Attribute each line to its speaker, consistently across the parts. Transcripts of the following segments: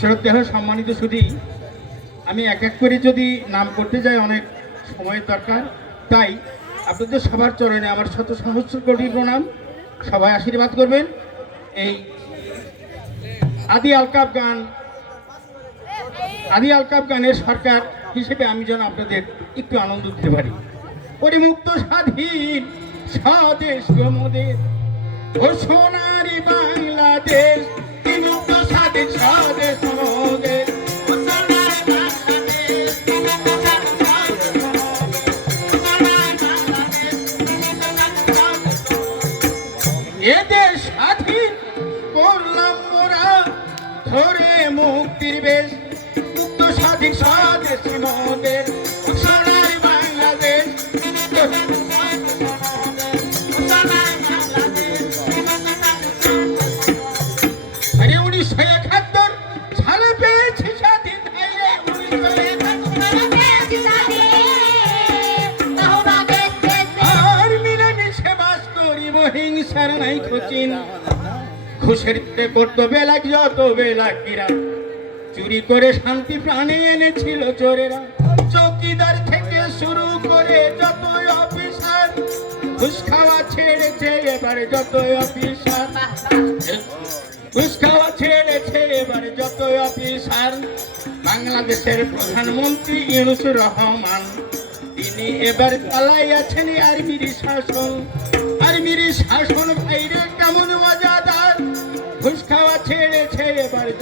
Speaker 1: শ্রদ্ধেহ সম্মানিত সুধী, আমি এক এক করে যদি নাম করতে যাই অনেক সময়ের দরকার, তাই আপনাদের সবার চরণে আমার শত সহস্র কোটি প্রণাম, সবাই আশীর্বাদ করবেন। এই আদি আলকাপ গান, আদি আলকাপ গানের সরকার হিসেবে আমি যেন আপনাদের একটু আনন্দ দিতে পারি। পরিমুক্ত স্বাধীন স্বদেশ ও সোনারি বাংলাদেশ বিমুক্ত স্বাধীন স্বদেশ খুশের করতো বেলাক যত বেলাকিরা চুরি করে শান্তি প্রাণে এনেছিল চোরেরা। চৌকিদার থেকে শুরু করে যত অফিসার, ঘুষ খাওয়া ছেড়েছে এবারে যত অফিসার। ঘুষ খাওয়া ছেড়েছে এবারে যত অফিসার। বাংলাদেশের প্রধানমন্ত্রী ইউনুসুর রহমান, তিনি এবার চালাই আছেন আর্মির শাসন। আর্মির শাসন বাইরে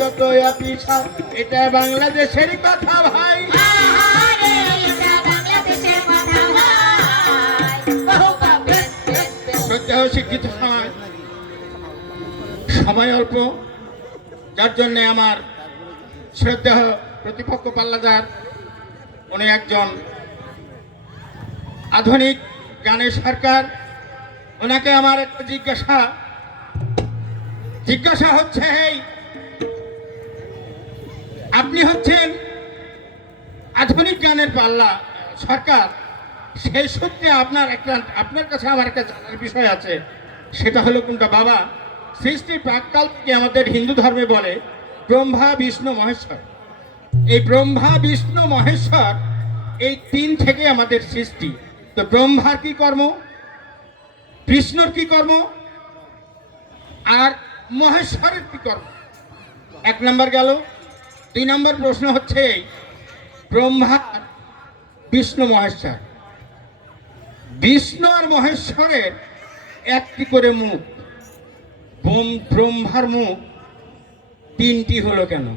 Speaker 1: অফিসার এটা বাংলাদেশের কথা ভাই। শিক্ষিত সমাজ। সময় অল্প যার জন্যে আমার শ্রদ্ধেয় প্রতিপক্ষ পাল্লাদার উনি একজন আধুনিক গানের সরকার। ওনাকে আমার একটা জিজ্ঞাসা। জিজ্ঞাসা হচ্ছে এই আপনি হচ্ছেন আধুনিক গানের পাল্লা সরকার। সেই সূত্রে আপনার একটা, আপনার কাছে আমার একটা জানার বিষয় আছে। সেটা হলো কোনটা? বাবা, সৃষ্টি প্রাককাল থেকে আমাদের হিন্দু ধর্মে বলে ব্রহ্মা, বিষ্ণু, মহেশ্বর। এই ব্রহ্মা, বিষ্ণু, মহেশ্বর এই তিন থেকে আমাদের সৃষ্টি। তো ব্রহ্মার কি কর্ম? বিষ্ণুর কি কর্ম? আর মহেশ্বরের কি কর্ম? এক নাম্বার গেল দুই নম্বর প্রশ্ন হচ্ছে এই ব্রহ্মা বিষ্ণু মহেশ্বর। বিষ্ণু আর মহেশ্বরের একটি করে মুখ, ব্রহ্ম- ব্রহ্মার মুখ, তিনটি হলো কেন?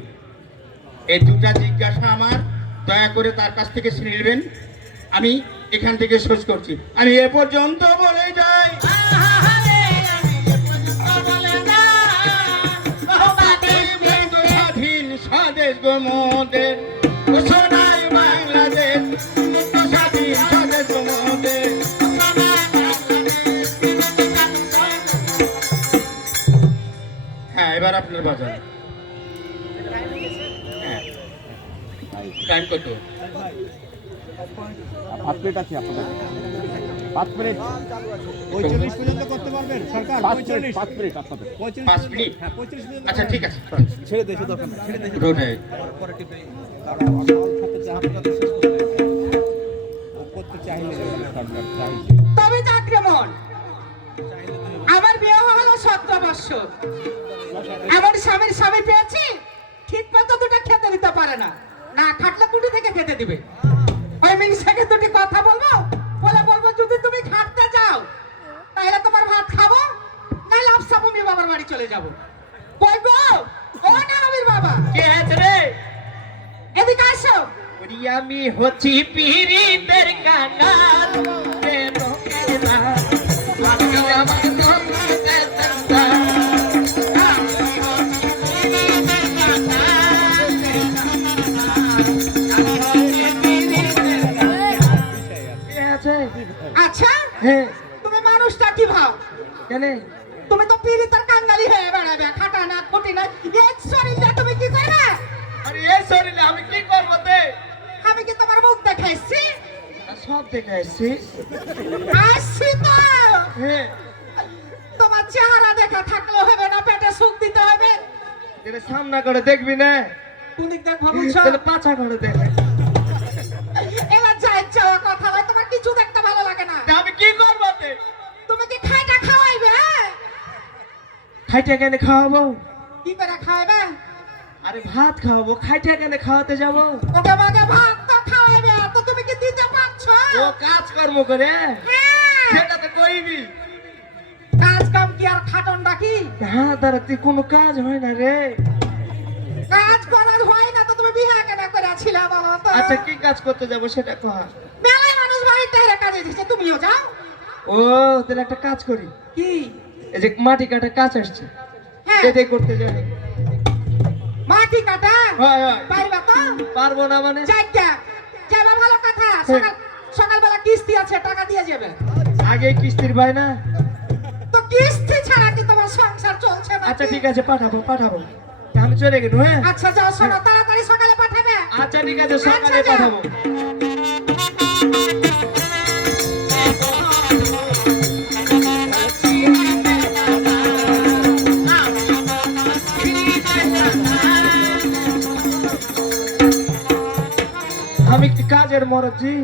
Speaker 1: এই দুটা জিজ্ঞাসা আমার, দয়া করে তার কাছ থেকে শুনে নেবেন। আমি এখান থেকে শেষ করছি। আমি এ পর্যন্ত বলে যাই। স্বদেশ ও সোনার বাংলাদেশ হ্যাঁ এবার আপনার বাজার। হ্যাঁ। টাইম কত?
Speaker 2: পাঁচ মিনিট আছে আপনাদের। পাঁচ মিনিট
Speaker 1: আচ্ছা ঠিক আছে।
Speaker 2: ছেড়ে দেশে দরকার ছেড়ে দেশে
Speaker 1: রোডে
Speaker 3: পরে টিপে কারণ আমার
Speaker 4: তবে আমার বিয়ে হলো সতেরো বছর এমন স্বামীর স্বামী পেয়েছি ঠিক মতো দুটো খেতে দিতে পারে না। না খাটলে কুটি থেকে খেতে দিবে। ওই মিনিষাকে দুটি কথা বলব বলে বলব যদি তুমি খাটতে যাও তাহলে তোমার ভাত খাব না লাপসা আমি বাবার বাড়ি চলে যাব কই গো ও না নবীর বাবা
Speaker 1: কে আছে রে
Speaker 4: এদিকে আসো
Speaker 1: ওরি আমি হচ্ছি পিরিতের কাঙাল প্রেমের দান। আমি আমার ধর্মের সন্তান। আমি হচ্ছি পিরিতের কাঙাল, আমি হচ্ছি পিরিতের কাঙাল। কে আছে?
Speaker 4: আচ্ছা
Speaker 1: হ্যাঁ,
Speaker 4: তুমি মানুষটা কি ভাব
Speaker 1: কেন?
Speaker 4: তুমি তো পিড়িতার কাঙ্গালি হয়ে বেড়াবে খাটা না খুঁটি না
Speaker 3: শরীরে আমি কি করব তে
Speaker 4: আমি কি তোমার মুখ দেখাইছি
Speaker 3: সব দেখে আসছি।
Speaker 4: আসছি তো।
Speaker 3: হ্যাঁ।
Speaker 4: তোমার চেহারা দেখা থাকলে হবে না পেটে সুখ দিতে হবে।
Speaker 3: এটা সামনা করে দেখবি না?
Speaker 4: কোন দিক দেখব বলছো
Speaker 3: পাছা করে দেখে।
Speaker 4: এবার যা ইচ্ছা কথা হয় তোমার কিছু দেখতে ভালো লাগে না।
Speaker 3: আমি কি করব
Speaker 4: তুমি কি খাইটা খাওয়াইবে হ্যাঁ?
Speaker 3: খাইটা কেন খাওয়াবো?
Speaker 4: কি করে খাওয়াইবে?
Speaker 3: আরে ভাত খাওয়াবো খাইটা কেন খাওয়াতে যাব?
Speaker 4: ওকে মাকে ভাত
Speaker 3: ও কাজ কর্ম করে?
Speaker 4: হ্যাঁ।
Speaker 3: সেটা তো কইবি।
Speaker 4: কাজ কাম কি আর খাটন ডাকি?
Speaker 3: হ্যাঁ দ্বারা তুই কোনো কাজ হয় না রে।
Speaker 4: কাজ করার হয় না তো তুমি বিয়ে কেন করেছিল তো?
Speaker 3: আচ্ছা কি কাজ করতে যাব সেটা কহ।
Speaker 4: মেলায় মানুষ বাড়িতে হেরে কাজে দিচ্ছে তুমিও যাও।
Speaker 3: ও তাহলে একটা কাজ করি।
Speaker 4: কি?
Speaker 3: এই যে মাটি কাটা কাজ আসছে।
Speaker 4: হ্যাঁ।
Speaker 3: এটাই করতে যাই।
Speaker 4: মাটি কাটা?
Speaker 3: হয় হয়।
Speaker 4: পারবা তো?
Speaker 3: পারব না মানে?
Speaker 4: যাইকা যাবে ভালো কথা। সকাল সকালবেলা কিস্তি আছে টাকা দিয়ে যাবে।
Speaker 3: আগে কিস্তির ভাই না
Speaker 4: তো কিস্তি ছাড়া কি তোমার সংসার চলছে না
Speaker 3: আচ্ছা ঠিক আছে পাঠাবো পাঠাবো। আমি চলে গেল হ্যাঁ?
Speaker 4: আচ্ছা যাও শোনো তাড়াতাড়ি সকালে পাঠাবে।
Speaker 3: আচ্ছা ঠিক আছে সকালে
Speaker 4: আচ্ছা,
Speaker 3: পাঠাবো। আমি কি কাজের মরজি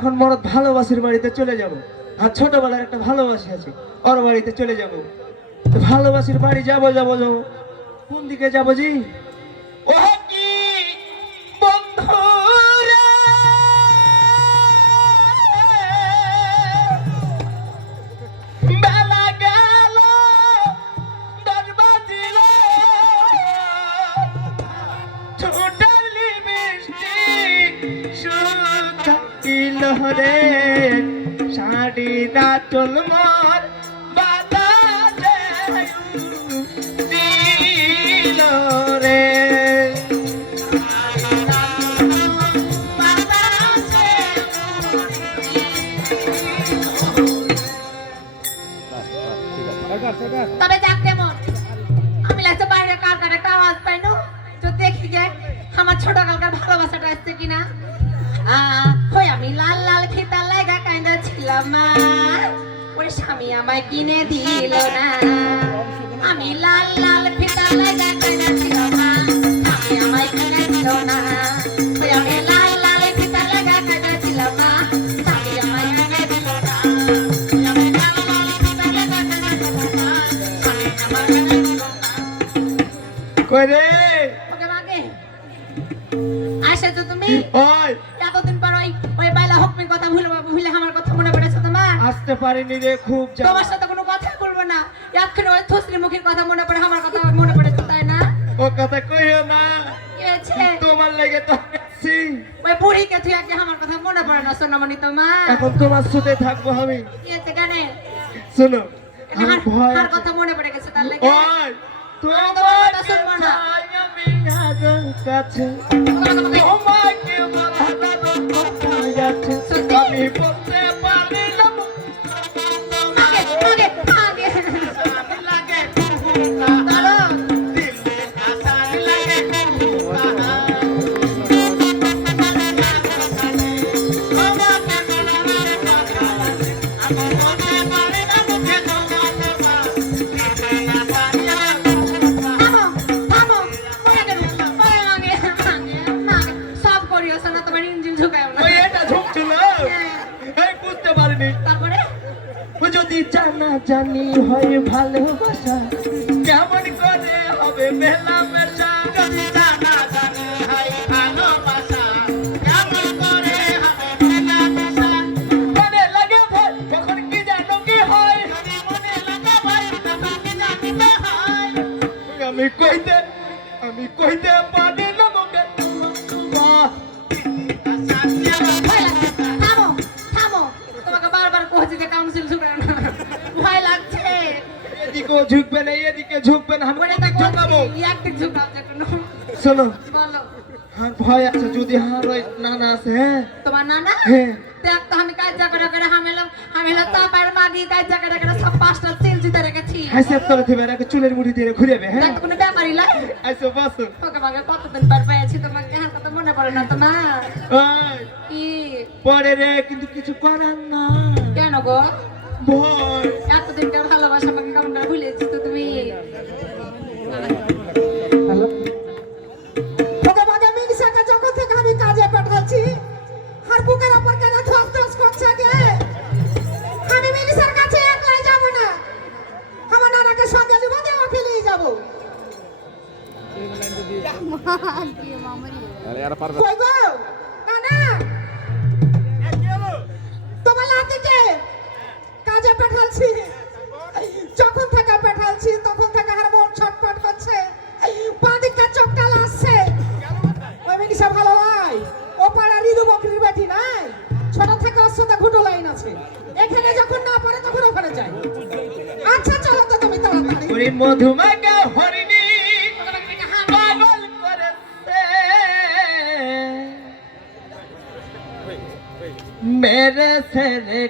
Speaker 3: এখন মরদ ভালোবাসির বাড়িতে চলে যাব। আর ছোটবেলার একটা ভালোবাসি আছে, ওর বাড়িতে চলে যাব। ভালোবাসির বাড়ি যাব যাব যাব। কোন দিকে যাব জি? ও বেলা গেল দশ বাজিল ছোটালি বৃষ্টি শুকাইল রে, শাড়ি নাচল মর বাতাসে দিল রে।
Speaker 5: তবে যাক কেমন আমি লাগছে বাইরে কার কার একটা আওয়াজ পাই না তো দেখি গে আমার ছোট কালকার ভালোবাসাটা আসছে কিনা। হই আমি লাল লাল খেতার লাগা কান্দা ছিলাম মা। ওরে স্বামী আমায় কিনে দিল না। আমি লাল লাল ফিতার লাগা ছিলাম মা। স্বামী আমায় কিনে দিল না। আমি লাল লাল মা।
Speaker 3: পারিনি রে খুব
Speaker 5: তোমার সাথে কোনো কথা বলব না। এখন ওই থসরি মুখের কথা মনে পড়ে আমার কথা মনে পড়েছে তাই না?
Speaker 3: ও কথা কইও না।
Speaker 5: কি
Speaker 3: তোমার লাগে তো আছি।
Speaker 5: ওই বুড়িকে তুই আগে আমার কথা মনে পড়ে না সোনামণি তোমার।
Speaker 3: এখন তোমার সাথে থাকব আমি।
Speaker 5: কি গানে?
Speaker 3: শোনো আমার ভয়
Speaker 5: আর কথা মনে পড়ে গেছে তার লাগে।
Speaker 3: ওই তোমার
Speaker 5: শুনব না।
Speaker 3: আমি হাজার কাছে। তোমাকে বলার কোথায় আছে। আমি বলতে জানা জানি হয় ভালোবাসা। কেমন করে হবে মেলামেশা? যদি জানা জানি হয়? লাগে জানো তখন কি জানিতে হয়? আমি কইতে আমি কইতে এদিকেও ঝুঁকবে না এদিকে ঝুঁকবে। না আমি
Speaker 5: তো
Speaker 3: ঝুঁকাবো
Speaker 5: একদিক
Speaker 3: শোনো।
Speaker 5: বলো।
Speaker 3: হার ভয় আছে যদি ওই নানা আছে হ্যাঁ?
Speaker 5: তোমার নানা?
Speaker 3: হ্যাঁ।
Speaker 5: দেখ তো আমি কাজ করে করে হামেলা চাপার মাগি কাজ করে করে সব পাঁচটা তেল জিতে রেখেছি।
Speaker 3: থেকে এরাকে চুলের মুঠি দিয়ে ঘুরেবে হ্যাঁ?
Speaker 5: তো কোনো ব্যাপারই লাগে
Speaker 3: আইসো বসো।
Speaker 4: ওকে মাকে কতদিন পর পেয়েছি তোমাকে আর কত মনে পড়ে না তো না
Speaker 3: ওই
Speaker 4: কি?
Speaker 3: পরে রে কিন্তু কিছু করার না
Speaker 4: কেন গো? এতদিনকার ভালোবাসা আমাকে কেমন ভুলেছি তো
Speaker 3: মেরে